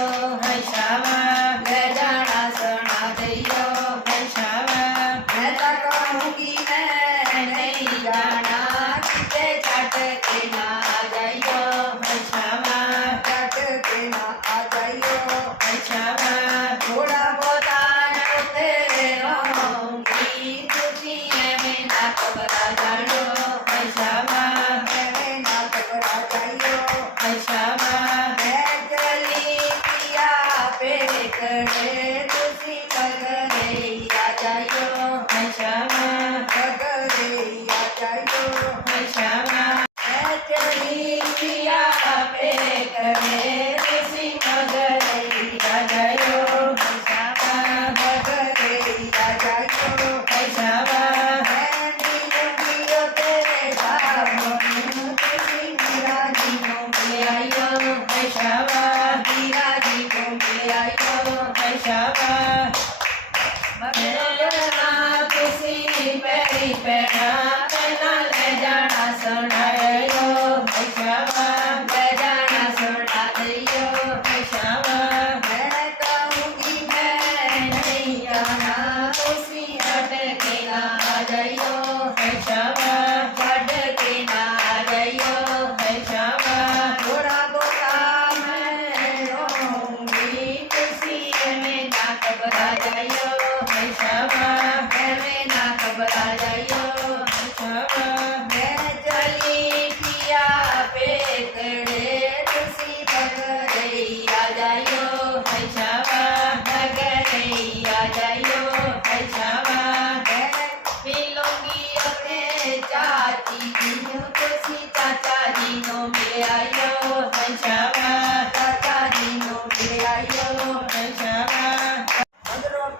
都还 है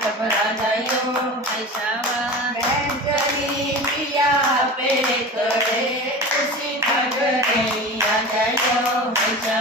ખબરા જાયો મૈસાવા મેંજરી પિયા પે કડે ખુશી ભગરૈયા જાયો મૈસાવા